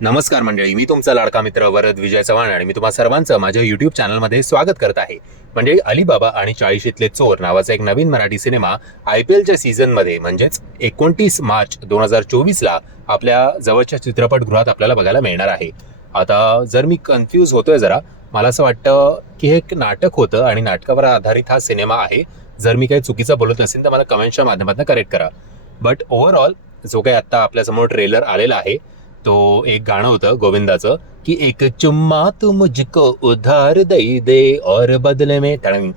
नमस्कार मंडळी, मी तुमचा लाडका मित्र वरद विजय चव्हाण आणि मी तुम्हा सर्वांचं माझ्या युट्यूब चॅनलमध्ये स्वागत करत आहे. म्हणजे अलीबाबा आणि 40शीतले चोर नावाचा एक नवीन मराठी सिनेमा IPLच्या सीझनमध्ये म्हणजेच 29 मार्च 2024ला आपल्या जवळच्या चित्रपटगृहात आपल्याला बघायला मिळणार आहे. आता जर मी कन्फ्यूज होतोय जरा, मला असं वाटतं की हे एक नाटक होतं आणि नाटकावर आधारित हा सिनेमा आहे. जर मी काही चुकीचं बोलत असेल तर मला कमेंटच्या माध्यमातून करेक्ट करा. बट ओव्हरऑल जो काही आत्ता आपल्यासमोर ट्रेलर आलेला आहे तो एक गाणं होतं गोविंदाचं की एक चुम्मा तू मुझको उधार दे दे और बदले में तळंग.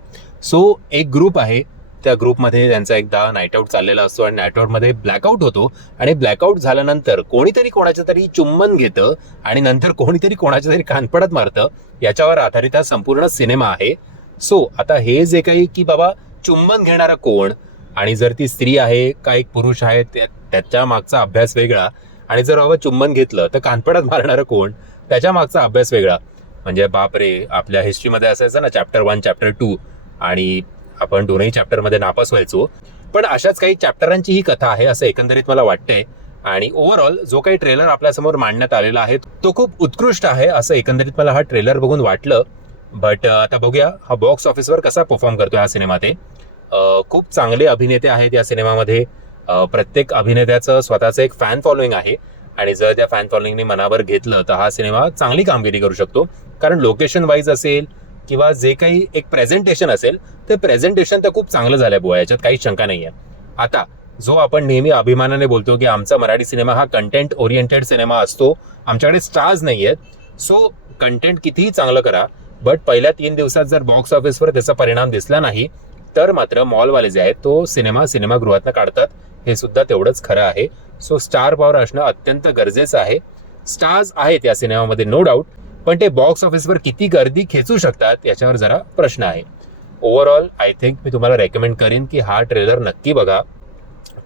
सो एक ग्रुप आहे, त्या ग्रुपमध्ये त्यांचा एकदा नाईट आऊट चाललेला असतो आणि नाईट आऊटमध्ये ब्लॅकआउट होतो आणि ब्लॅकआउट झाल्यानंतर कोणीतरी कोणाच्या तरी चुंबन घेतं आणि नंतर कोणीतरी कोणाच्या तरी कानपडात मारतं. याच्यावर आधारित हा संपूर्ण सिनेमा आहे. सो आता हे जे काही की बाबा चुंबन घेणारा कोण आणि जर ती स्त्री आहे का एक पुरुष आहे त्याच्या मागचा अभ्यास वेगळा आणि जर बाबा चुंबन घेतलं तर कानपडात मारणारं कोण त्याच्या मागचा अभ्यास वेगळा. म्हणजे बापरे, आपल्या हिस्ट्रीमध्ये असायचं ना चॅप्टर 1 चॅप्टर 2 आणि आपण दोन्ही चॅप्टरमध्ये नापास व्हायचो. पण अशाच काही चॅप्टरांची ही कथा आहे असं एकंदरीत मला वाटतंय. आणि ओव्हरऑल जो काही ट्रेलर आपल्यासमोर मांडण्यात आलेला आहे तो खूप उत्कृष्ट आहे असं एकंदरीत मला हा ट्रेलर बघून वाटलं. बट आता बघूया हा बॉक्स ऑफिसवर कसा परफॉर्म करतोय हा सिनेमा ते. खूप चांगले अभिनेते आहेत या सिनेमामध्ये. प्रत्येक अभिनेत्याचं स्वतःचं एक फॅन फॉलोईंग आहे आणि जर त्या फॅन फॉलोईंगने मनावर घेतलं तर हा सिनेमा चांगली कामगिरी करू शकतो. कारण लोकेशन वाईज असेल किंवा जे काही एक प्रेझेंटेशन असेल ते प्रेझेंटेशन तर खूप चांगलं झालंय बुवा, याच्यात काहीच शंका नाही आहे. आता जो आपण नेहमी अभिमानाने बोलतो की आमचा मराठी सिनेमा हा कंटेंट ओरिएंटेड सिनेमा असतो, आमच्याकडे स्टार्स नाही आहेत. सो कंटेंट कितीही चांगलं करा, बट पहिल्या 3 दिवसात जर बॉक्स ऑफिसवर त्याचा परिणाम दिसला नाही तर मात्र मॉलवाले जे आहेत तो सिनेमागृहातनं काढतात. हे सुद्धा तेवढंच खरं आहे. सो स्टार पॉवर असणं अत्यंत गरजेचं आहे. स्टार्स आहेत या सिनेमामध्ये नो डाऊट, पण ते बॉक्स ऑफिसवर किती गर्दी खेचू शकतात याच्यावर जरा प्रश्न आहे. ओव्हरऑल आय थिंक मी तुम्हाला रेकमेंड करीन की हा ट्रेलर नक्की बघा.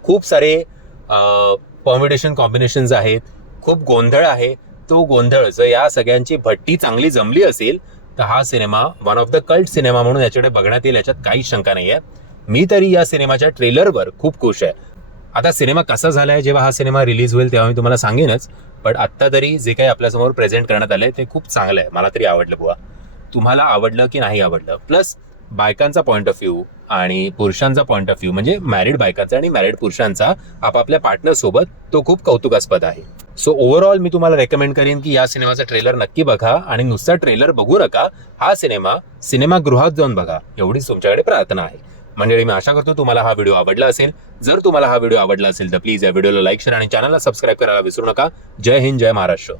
खूप सारे परम्युटेशन कॉम्बिनेशन्स आहेत, खूप गोंधळ आहे. तो गोंधळ जर या सगळ्यांची भट्टी चांगली जमली असेल तर हा cinema one of the cult cinema म्हणून याच्याकडे बघण्यात येईल, याच्यात काहीच शंका नाही आहे. मी तरी या सिनेमाच्या ट्रेलरवर खूप खुश आहे. आता सिनेमा कसा झालाय जेव्हा हा सिनेमा रिलीज होईल तेव्हा मी तुम्हाला सांगेनच, पण आत्ता तरी जे काही आपल्यासमोर प्रेझेंट करण्यात आलंय ते खूप चांगलं आहे. मला तरी आवडलं बुवा. तुम्हाला आवडलं की नाही आवडलं, प्लस बायकांचा पॉईंट ऑफ व्ह्यू आणि पुरुषांचा पॉईंट ऑफ व्ह्यू म्हणजे मॅरिड बायकांचा आणि मॅरिड पुरुषांचा आपापल्या पार्टनर सोबत तो खूप कौतुकास्पद आहे. सो ओव्हरऑल मी तुम्हाला रेकमेंड करीन की या सिनेमाचा ट्रेलर नक्की बघा आणि नुसता ट्रेलर बघू नका, हा सिनेमा सिनेमागृहात जाऊन बघा, एवढीच तुमच्याकडे प्रार्थना आहे. मंडळी, मी आशा करतो तुम्हाला हा व्हिडिओ आवडला असेल. जर तुम्हाला हा व्हिडिओ आवडला असेल तर प्लीज या व्हिडिओला लाईक, शेअर आणि चॅनलला सबस्क्राईब करायला विसरू नका. जय हिंद, जय महाराष्ट्र.